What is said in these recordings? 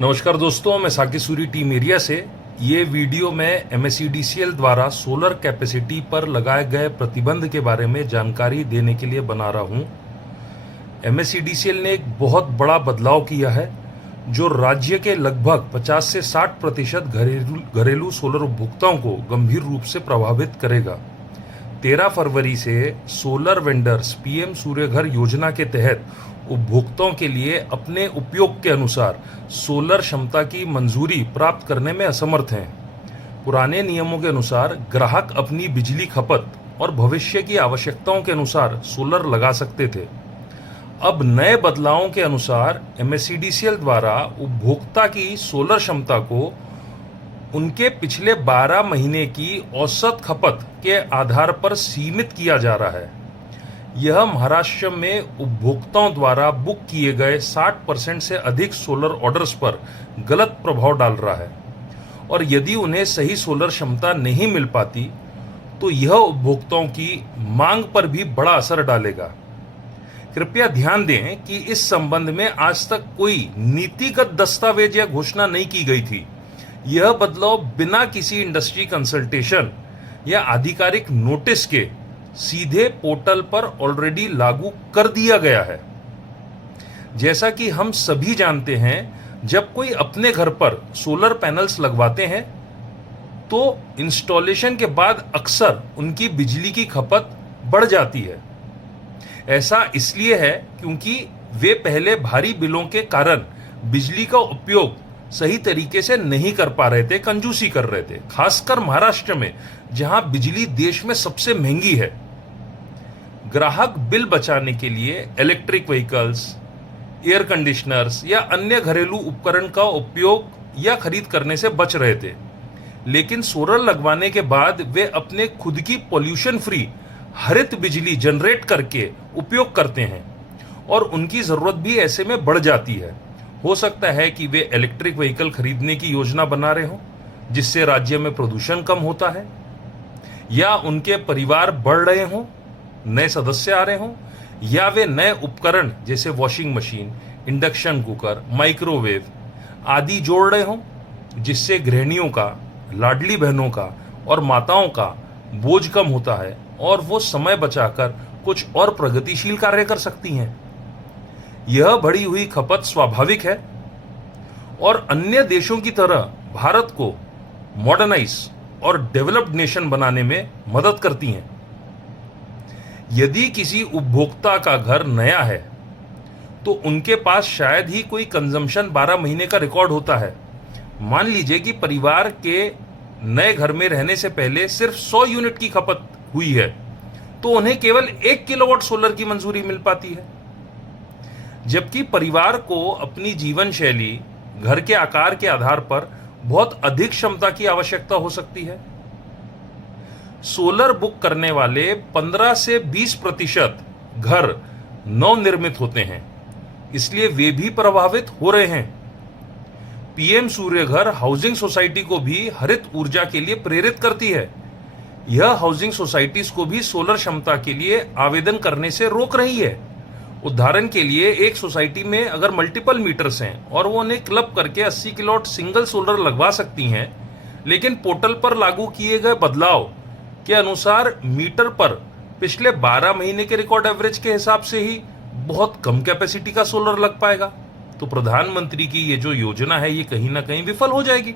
नमस्कार दोस्तों, मैं साकी सूरी टीम एरिया से ये वीडियो मैं एमएसईडीसीएल द्वारा सोलर कैपेसिटी पर लगाए गए प्रतिबंध के बारे में जानकारी देने के लिए बना रहा हूं। एमएसईडीसीएल ने एक बहुत बड़ा बदलाव किया है जो राज्य के लगभग 50 से 60% घरेलू सोलर उपभोक्ताओं को गंभीर रूप से प्रभावित करेगा। 13 फरवरी से सोलर वेंडर्स पीएम सूर्यघर योजना के तहत उपभोक्ताओं के लिए अपने उपयोग के अनुसार सोलर क्षमता की मंजूरी प्राप्त करने में असमर्थ हैं। पुराने नियमों के अनुसार ग्राहक अपनी बिजली खपत और भविष्य की आवश्यकताओं के अनुसार सोलर लगा सकते थे। अब नए बदलावों के अनुसार एमएसईडीसीएल द्वारा उपभोक्ता की सोलर क्षमता को उनके पिछले 12 महीने की औसत खपत के आधार पर सीमित किया जा रहा है। यह महाराष्ट्र में उपभोक्ताओं द्वारा बुक किए गए 60% से अधिक सोलर ऑर्डर्स पर गलत प्रभाव डाल रहा है और यदि उन्हें सही सोलर क्षमता नहीं मिल पाती तो यह उपभोक्ताओं की मांग पर भी बड़ा असर डालेगा। कृपया ध्यान दें कि इस संबंध में आज तक कोई नीतिगत दस्तावेज या घोषणा नहीं की गई थी। यह बदलाव बिना किसी इंडस्ट्री कंसल्टेशन या आधिकारिक नोटिस के सीधे पोर्टल पर ऑलरेडी लागू कर दिया गया है। जैसा कि हम सभी जानते हैं, जब कोई अपने घर पर सोलर पैनल्स लगवाते हैं तो इंस्टॉलेशन के बाद अक्सर उनकी बिजली की खपत बढ़ जाती है। ऐसा इसलिए है क्योंकि वे पहले भारी बिलों के कारण बिजली का उपयोग सही तरीके से नहीं कर पा रहे थे, कंजूसी कर रहे थे, खासकर महाराष्ट्र में जहां बिजली देश में सबसे महंगी है। ग्राहक बिल बचाने के लिए इलेक्ट्रिक व्हीकल्स, एयर कंडीशनर्स या अन्य घरेलू उपकरण का उपयोग या खरीद करने से बच रहे थे, लेकिन सोलर लगवाने के बाद वे अपने खुद की पॉल्यूशन फ्री हरित बिजली जनरेट करके उपयोग करते हैं और उनकी जरूरत भी ऐसे में बढ़ जाती है। हो सकता है कि वे इलेक्ट्रिक व्हीकल खरीदने की योजना बना रहे हो जिससे राज्य में प्रदूषण कम होता है, या उनके परिवार बढ़ रहे हों, नए सदस्य आ रहे हों, या वे नए उपकरण जैसे washing machine, induction cooker, microwave आदि जोड़ रहे हों जिससे गृहिणियों का, लाडली बहनों का और माताओं का बोझ कम होता है और वो समय बचाकर कुछ और प्रगतिशील कार्य कर सकती हैं। यह बढ़ी हुई खपत स्वाभाविक है और अन्य देशों की तरह भारत को मॉडर्नाइज और डेवलप्ड नेशन बनाने में मदद करती हैं। यदि किसी उपभोक्ता का घर नया है तो उनके पास शायद ही कोई कंजम्पशन 12 महीने का रिकॉर्ड होता है। मान लीजिए कि परिवार के नए घर में रहने से पहले सिर्फ 100 यूनिट की खपत हुई है तो उन्हें केवल 1 किलोवाट सोलर की मंजूरी मिल पाती है, जबकि परिवार को अपनी जीवन शैली, घर के आकार के आधार पर बहुत अधिक क्षमता की आवश्यकता हो सकती है। सोलर बुक करने वाले 15 से 20% घर नवनिर्मित होते हैं, इसलिए वे भी प्रभावित हो रहे हैं। पीएम सूर्यघर हाउसिंग सोसाइटी को भी हरित ऊर्जा के लिए प्रेरित करती है। यह हाउसिंग सोसाइटीज को भी सोलर क्षमता के लिए आवेदन करने से रोक रही है। उदाहरण के लिए, एक सोसाइटी में अगर मल्टीपल मीटर्स हैं और वो उन्हें क्लब करके 80 किलोवाट सिंगल सोलर लगवा सकती हैं, लेकिन पोर्टल पर लागू किए गए बदलाव के अनुसार मीटर पर पिछले 12 महीने के रिकॉर्ड एवरेज के हिसाब से ही बहुत कम कैपेसिटी का सोलर लग पाएगा, तो प्रधानमंत्री की ये जो योजना है ये कहीं ना कहीं विफल हो जाएगी।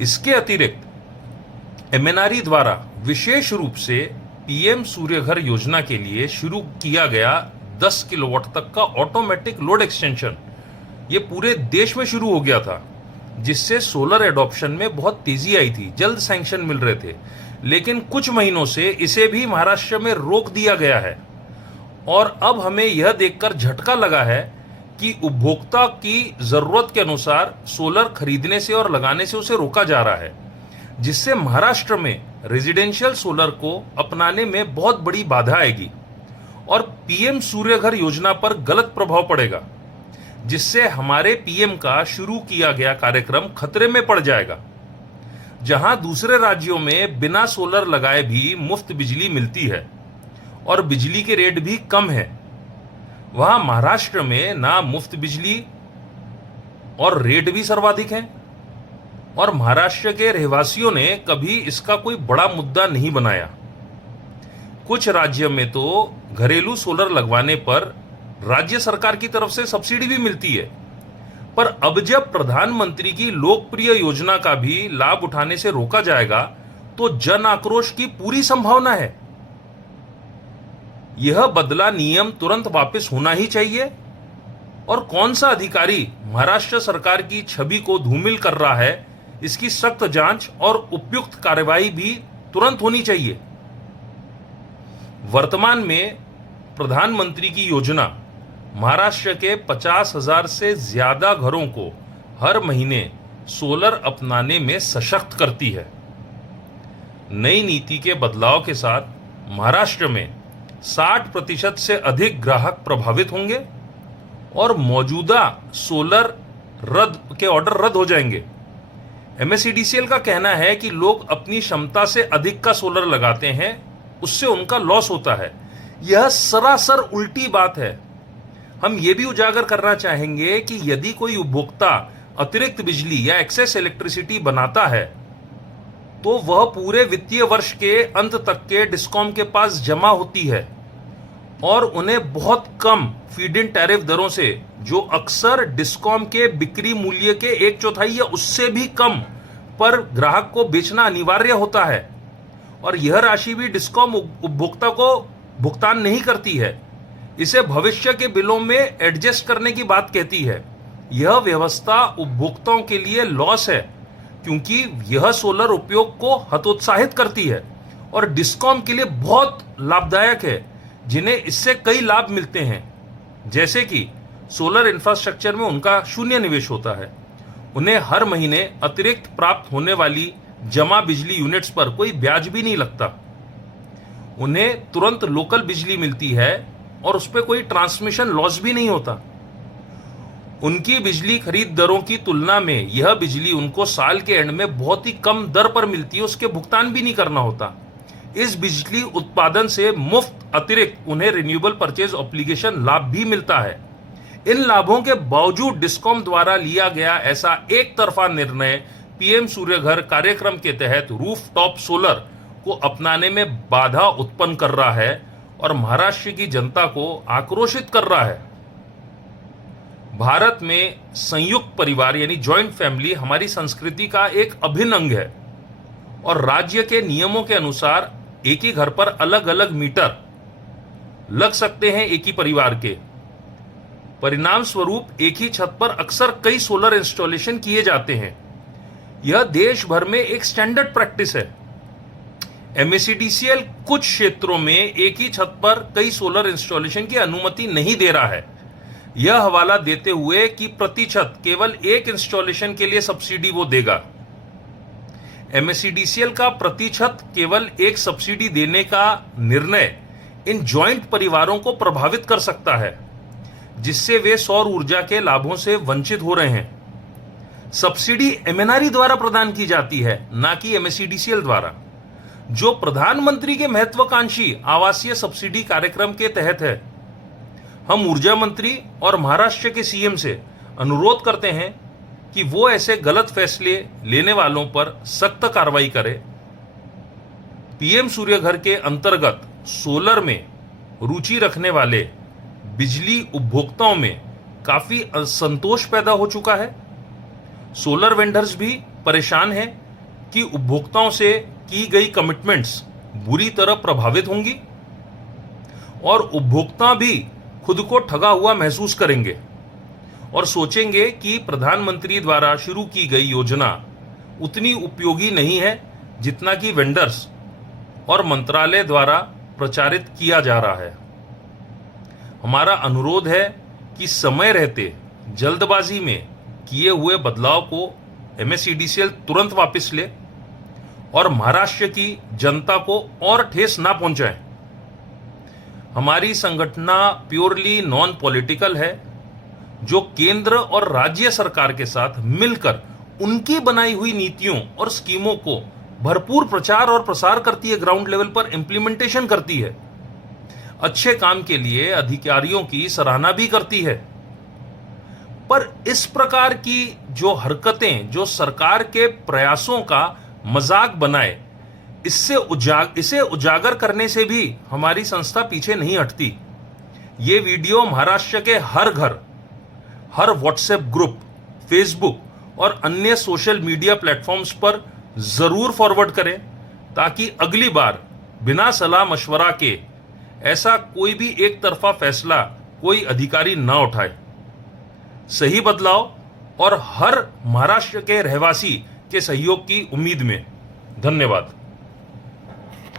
इसके अतिरिक्त एमएनआरई द्वारा विशेष रूप से पीएम सूर्यघर योजना के लिए शुरू किया गया 10 किलोवाट तक का ऑटोमेटिक लोड एक्सटेंशन ये पूरे देश में शुरू हो गया था, जिससे सोलर एडॉप्शन में बहुत तेजी आई थी, जल्द सैंक्शन मिल रहे थे। लेकिन कुछ महीनों से इसे भी महाराष्ट्र में रोक दिया गया है और अब हमें यह देखकर झटका लगा है कि उपभोक्ता की जरूरत के अनुसार सोलर खरीदने से और लगाने से उसे रोका जा रहा है, जिससे महाराष्ट्र में रेजिडेंशियल सोलर को अपनाने में बहुत बड़ी बाधा आएगी और पीएम सूर्यघर योजना पर गलत प्रभाव पड़ेगा, जिससे हमारे पीएम का शुरू किया गया कार्यक्रम खतरे में पड़ जाएगा। जहां दूसरे राज्यों में बिना सोलर लगाए भी मुफ्त बिजली मिलती है और बिजली के रेट भी कम है, वहां महाराष्ट्र में ना मुफ्त बिजली और रेट भी सर्वाधिक हैं। और महाराष्ट्र के रहवासियों ने कभी इसका कोई बड़ा मुद्दा नहीं बनाया। कुछ राज्य में तो घरेलू सोलर लगवाने पर राज्य सरकार की तरफ से सब्सिडी भी मिलती है। पर अब जब प्रधानमंत्री की लोकप्रिय योजना का भी लाभ उठाने से रोका जाएगा तो जन आक्रोश की पूरी संभावना है। यह बदला नियम तुरंत वापस होना ही चाहिए। और कौन सा अधिकारी महाराष्ट्र सरकार की छवि को धूमिल कर रहा है, इसकी सख्त जांच और उपयुक्त कार्रवाई भी तुरंत होनी चाहिए। वर्तमान में प्रधानमंत्री की योजना महाराष्ट्र के 50,000 से ज्यादा घरों को हर महीने सोलर अपनाने में सशक्त करती है। नई नीति के बदलाव के साथ महाराष्ट्र में 60% से अधिक ग्राहक प्रभावित होंगे और मौजूदा सोलर के ऑर्डर रद्द हो जाएंगे। एमएसईडीसीएल का कहना है कि लोग अपनी क्षमता से अधिक का सोलर लगाते हैं, उससे उनका लॉस होता है। यह सरासर उल्टी बात है। हम यह भी उजागर करना चाहेंगे कि यदि कोई उपभोक्ता अतिरिक्त बिजली या एक्सेस इलेक्ट्रिसिटी बनाता है तो वह पूरे वित्तीय वर्ष के अंत तक के डिस्कॉम के पास जमा होती है और उन्हें बहुत कम फीड इन टैरिफ दरों से, जो अक्सर डिस्कॉम के बिक्री मूल्य के 1/4 या उससे भी कम पर ग्राहक को बेचना अनिवार्य होता है। और यह राशि भी डिस्कॉम उपभोक्ता को भुगतान नहीं करती है, इसे भविष्य के बिलों में एडजस्ट करने की बात कहती है। यह व्यवस्था उपभोक्ताओं के लिए लॉस है क्योंकि यह सोलर उपयोग को हतोत्साहित करती है और डिस्कॉम के लिए बहुत लाभदायक है, जिन्हें इससे कई लाभ मिलते हैं, जैसे कि सोलर इंफ्रास्ट्रक्चर में उनका शून्य निवेश होता है, उन्हें हर महीने अतिरिक्त प्राप्त होने वाली जमा बिजली यूनिट्स पर कोई ब्याज भी नहीं लगता, उन्हें तुरंत लोकल बिजली मिलती है और उस पर कोई ट्रांसमिशन लॉस भी नहीं होता। उनकी बिजली खरीद दरों की तुलना में यह बिजली उनको साल के एंड में बहुत ही कम दर पर मिलती है, उसके भुगतान भी नहीं करना होता। इस बिजली उत्पादन से मुफ्त अतिरिक्त उन्हें रिन्यूएबल परचेज ऑब्लिगेशन लाभ भी मिलता है। इन लाभों के बावजूद डिस्कॉम द्वारा लिया गया ऐसा एक तरफा निर्णय पीएम सूर्य घर कार्यक्रम के तहत रूफटॉप सोलर को अपनाने में बाधा उत्पन्न कर रहा है और महाराष्ट्र की जनता को आक्रोशित कर रहा है। भारत में संयुक्त परिवार यानी जॉइंट फैमिली हमारी संस्कृति का एक अभिन्न अंग है और राज्य के नियमों के अनुसार एक ही घर पर अलग अलग मीटर लग सकते हैं एक ही परिवार के। परिणाम स्वरूप एक ही छत पर अक्सर कई सोलर इंस्टॉलेशन किए जाते हैं। यह देश भर में एक स्टैंडर्ड प्रैक्टिस है। एमएसईडीसीएल कुछ क्षेत्रों में एक ही छत पर कई सोलर इंस्टॉलेशन की अनुमति नहीं दे रहा है, यह हवाला देते हुए कि प्रति छत केवल एक इंस्टॉलेशन के लिए सब्सिडी वो देगा। एमएसईडीसीएल का प्रति छत केवल एक सब्सिडी देने का निर्णय इन जॉइंट परिवारों को प्रभावित कर सकता है, जिससे वे सौर ऊर्जा के लाभों से वंचित हो रहे हैं। सब्सिडी एमएनआरई द्वारा प्रदान की जाती है, ना कि एमएसईडीसीएल द्वारा, जो प्रधानमंत्री के महत्वाकांक्षी आवासीय सब्सिडी कार्यक्रम के तहत है। हम ऊर्जा मंत्री और महाराष्ट्र के सीएम से अनुरोध करते हैं कि वो ऐसे गलत फैसले लेने वालों पर सख्त कार्रवाई करे। पीएम सूर्य घर के अंतर्गत सोलर में रुचि रखने वाले बिजली उपभोक्ताओं में काफी असंतोष पैदा हो चुका है। सोलर वेंडर्स भी परेशान हैं कि उपभोक्ताओं से की गई कमिटमेंट्स बुरी तरह प्रभावित होंगी और उपभोक्ता भी खुद को ठगा हुआ महसूस करेंगे और सोचेंगे कि प्रधानमंत्री द्वारा शुरू की गई योजना उतनी उपयोगी नहीं है जितना कि वेंडर्स और मंत्रालय द्वारा प्रचारित किया जा रहा है। हमारा अनुरोध है कि समय रहते जल्दबाजी में किए हुए बदलाव को एमएसईडीसीएल तुरंत वापस ले और महाराष्ट्र की जनता को और ठेस ना पहुंचाए। हमारी संगठना प्योरली नॉन पॉलिटिकल है, जो केंद्र और राज्य सरकार के साथ मिलकर उनकी बनाई हुई नीतियों और स्कीमों को भरपूर प्रचार और प्रसार करती है, ग्राउंड लेवल पर इंप्लीमेंटेशन करती है, अच्छे काम के लिए अधिकारियों की सराहना भी करती है। पर इस प्रकार की जो हरकतें जो सरकार के प्रयासों का मजाक बनाए, इसे उजागर करने से भी हमारी संस्था पीछे नहीं हटती। ये वीडियो महाराष्ट्र के हर घर, हर व्हाट्सएप ग्रुप, फेसबुक और अन्य सोशल मीडिया प्लेटफॉर्म्स पर जरूर फॉरवर्ड करें, ताकि अगली बार बिना सलाह मशवरा के ऐसा कोई भी एक तरफा फैसला कोई अधिकारी ना उठाए। सही बदलाव और हर महाराष्ट्र के रहवासी के सहयोग की उम्मीद में धन्यवाद।